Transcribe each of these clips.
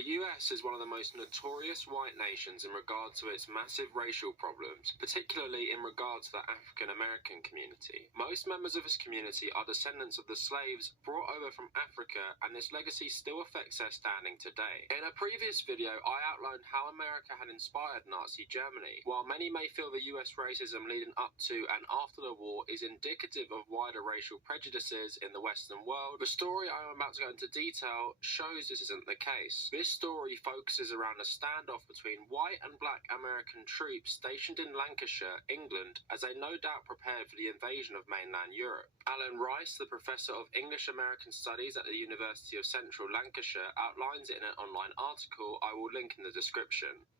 The US is one of the most notorious white nations in regard to its massive racial problems, particularly in regard to the African American community. Most members of this community are descendants of the slaves brought over from Africa, and this legacy still affects their standing today. In a previous video, I outlined how America had inspired Nazi Germany. While many may feel the US racism leading up to and after the war is indicative of wider racial prejudices in the Western world, the story I am about to go into detail shows this isn't the case. This story focuses around a standoff between white and black American troops stationed in Lancashire, England, as they no doubt prepared for the invasion of mainland Europe. Alan Rice, the professor of English American Studies at the University of Central Lancashire, outlines it in an online article I will link in the description.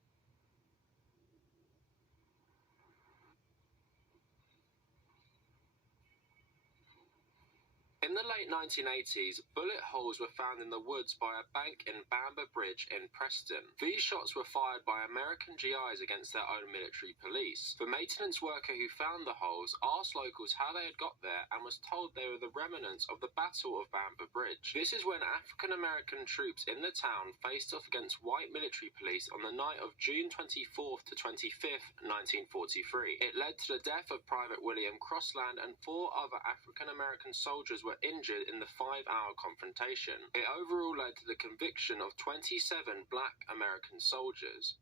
In the late 1980s, bullet holes were found in the woods by a bank in Bamber Bridge in Preston. These shots were fired by American GIs against their own military police. The maintenance worker who found the holes asked locals how they had got there and was told they were the remnants of the Battle of Bamber Bridge. This is when African American troops in the town faced off against white military police on the night of June 24th to 25th, 1943. It led to the death of Private William Crossland, and 4 other African American soldiers were injured in the 5-hour confrontation. It overall led to the conviction of 27 black American soldiers.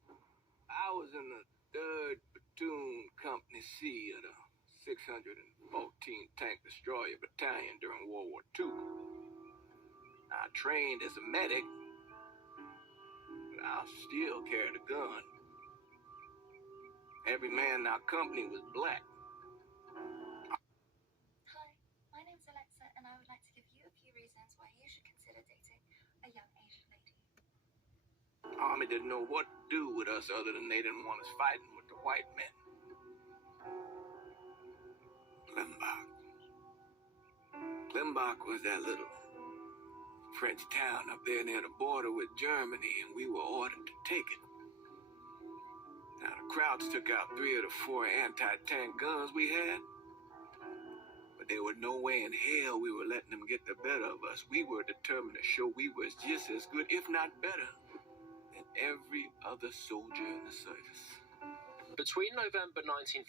I was in the 3rd Platoon Company C of the 614th Tank Destroyer Battalion during World War II. I trained as a medic, but I still carried a gun. Every man in our company was black. My name's Alexa, and I would like to give you a few reasons why you should consider dating a young Asian lady. The Army didn't know what to do with us other than they didn't want us fighting with the white men. Glimbach was that little French town up there near the border with Germany, and we were ordered to take it. Now, the Krauts took out 3 of the 4 anti-tank guns we had. But there was no way in hell we were letting them get the better of us. We were determined to show we was just as good, if not better, than every other soldier in the service. Between November 1943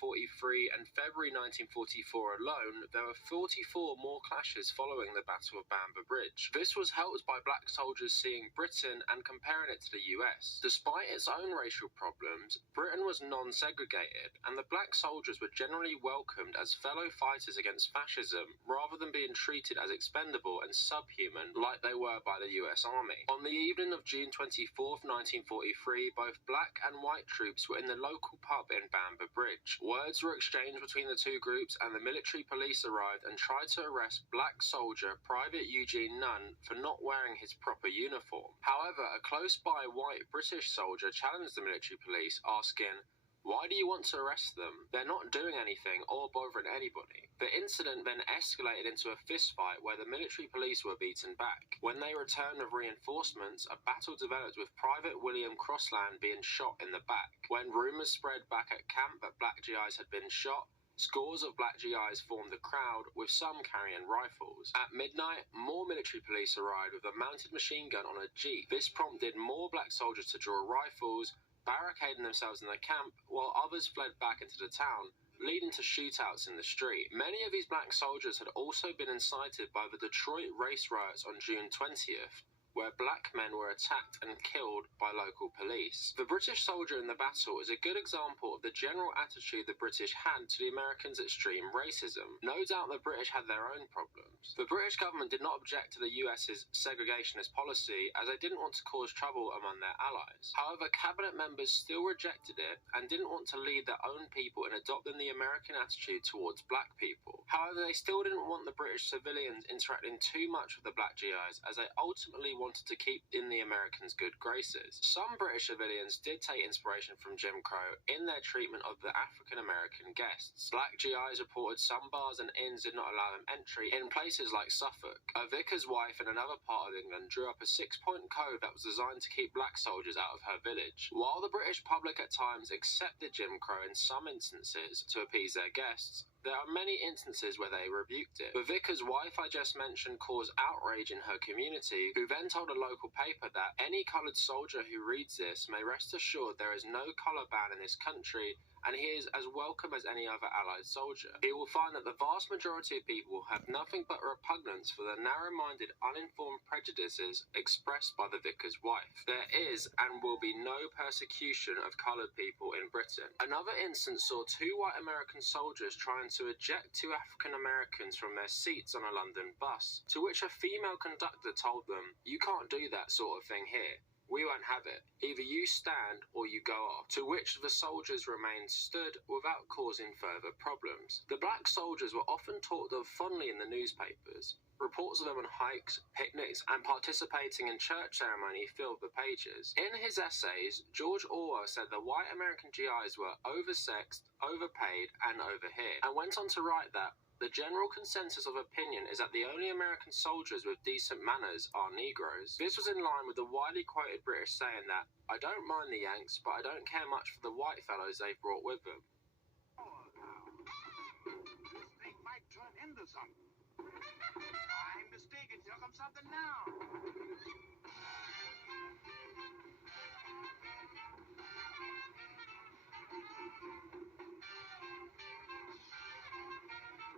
and February 1944 alone, there were 44 more clashes following the Battle of Bamber Bridge. This was helped by black soldiers seeing Britain and comparing it to the US. Despite its own racial problems, Britain was non-segregated, and the black soldiers were generally welcomed as fellow fighters against fascism, rather than being treated as expendable and subhuman like they were by the US Army. On the evening of June 24th, 1943, both black and white troops were in the local pub in Bamber Bridge. Words were exchanged between the two groups, and the military police arrived and tried to arrest black soldier Private Eugene Nunn for not wearing his proper uniform. However, a close-by white British soldier challenged the military police, asking, "Why do you want to arrest them? They're not doing anything or bothering anybody." The incident then escalated into a fistfight where the military police were beaten back. When they returned with reinforcements, a battle developed with Private William Crossland being shot in the back. When rumours spread back at camp that black GIs had been shot, scores of black GIs formed the crowd, with some carrying rifles. At midnight, more military police arrived with a mounted machine gun on a jeep. This prompted more black soldiers to draw rifles, barricading themselves in the camp, while others fled back into the town, leading to shootouts in the street. Many of these black soldiers had also been incited by the Detroit race riots on June 20th, where black men were attacked and killed by local police. The British soldier in the battle is a good example of the general attitude the British had to the Americans' extreme racism. No doubt the British had their own problems. The British government did not object to the US's segregationist policy, as they didn't want to cause trouble among their allies. However, cabinet members still rejected it and didn't want to lead their own people in adopting the American attitude towards black people. However, they still didn't want the British civilians interacting too much with the black GIs, as they ultimately wanted to keep in the Americans' good graces. Some British civilians did take inspiration from Jim Crow in their treatment of the African American guests. Black GIs reported some bars and inns did not allow them entry in places like Suffolk. A vicar's wife in another part of England drew up a 6-point code that was designed to keep black soldiers out of her village. While the British public at times accepted Jim Crow in some instances to appease their guests, There are many instances where they rebuked it. The vicar's wife I just mentioned caused outrage in her community, who then told a local paper that any coloured soldier who reads this may rest assured there is no colour ban in this country, and he is as welcome as any other Allied soldier. He will find that the vast majority of people have nothing but repugnance for the narrow-minded, uninformed prejudices expressed by the vicar's wife. There is and will be no persecution of coloured people in Britain. Another instance saw two white American soldiers trying to eject two African Americans from their seats on a London bus, to which a female conductor told them, "You can't do that sort of thing here. We won't have it. Either you stand or you go off," to which the soldiers remained stood without causing further problems. The black soldiers were often talked of fondly in the newspapers. Reports of them on hikes, picnics, and participating in church ceremony filled the pages. In his essays, George Orwell said the white American GIs were oversexed, overpaid, and overheard, and went on to write that the general consensus of opinion is that the only American soldiers with decent manners are Negroes. This was in line with the widely quoted British saying that, "I don't mind the Yanks, but I don't care much for the white fellows they've brought with them." This thing might turn into something. I'm mistaken. Here comes something now.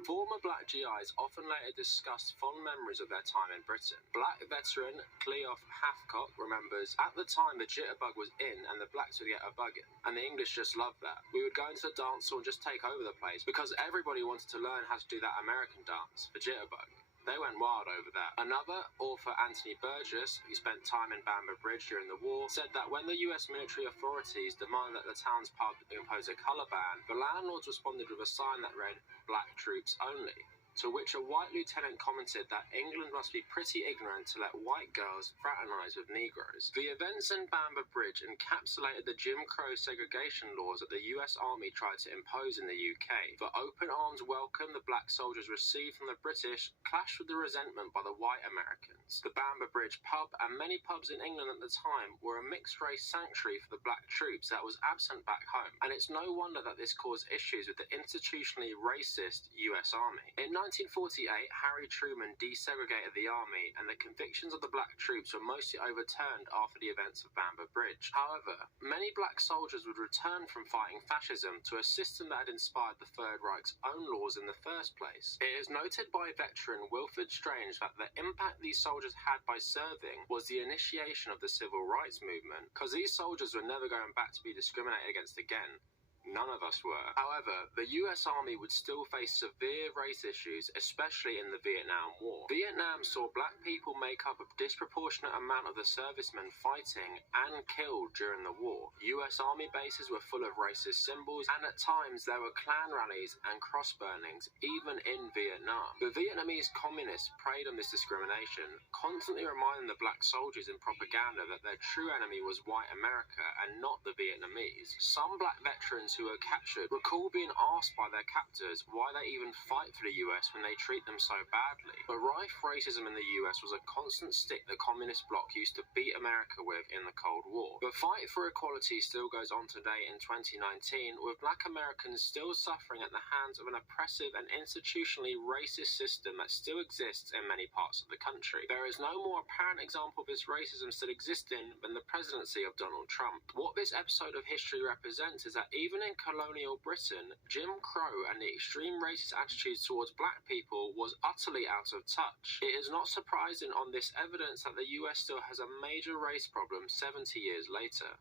Former black GIs often later discussed fond memories of their time in Britain. Black veteran Cleof Hathcock remembers, "At the time the jitterbug was in and the blacks would get a bugging, and the English just loved that. We would go into the dance hall and just take over the place because everybody wanted to learn how to do that American dance, the jitterbug. They went wild over that." Another, author Anthony Burgess, who spent time in Bamber Bridge during the war, said that when the US military authorities demanded that the town's pub impose a colour ban, the landlords responded with a sign that read, "Black troops only," to which a white lieutenant commented that England must be pretty ignorant to let white girls fraternise with Negroes. The events in Bamber Bridge encapsulated the Jim Crow segregation laws that the US Army tried to impose in the UK. The open arms welcome the black soldiers received from the British clashed with the resentment by the white Americans. The Bamber Bridge pub and many pubs in England at the time were a mixed-race sanctuary for the black troops that was absent back home, and it's no wonder that this caused issues with the institutionally racist US Army. In 1948, Harry Truman desegregated the army, and the convictions of the black troops were mostly overturned after the events of Bamber Bridge. However, many black soldiers would return from fighting fascism to a system that had inspired the Third Reich's own laws in the first place. It is noted by veteran Wilfred Strange that the impact these soldiers had by serving was the initiation of the civil rights movement, because these soldiers were never going back to be discriminated against again. None of us were. However, the US Army would still face severe race issues, especially in the Vietnam War. Vietnam saw black people make up a disproportionate amount of the servicemen fighting and killed during the war. US Army bases were full of racist symbols, and at times there were Klan rallies and cross burnings, even in Vietnam. The Vietnamese communists preyed on this discrimination, constantly reminding the black soldiers in propaganda that their true enemy was white America and not the Vietnamese. Some black veterans who were captured recall being asked by their captors why they even fight for the US when they treat them so badly. But rife racism in the US was a constant stick the communist bloc used to beat America with in the Cold War. The fight for equality still goes on today in 2019, with black Americans still suffering at the hands of an oppressive and institutionally racist system that still exists in many parts of the country. There is no more apparent example of this racism still existing than the presidency of Donald Trump. What this episode of history represents is that even in colonial Britain, Jim Crow and the extreme racist attitudes towards black people was utterly out of touch. It is not surprising on this evidence that the US still has a major race problem 70 years later.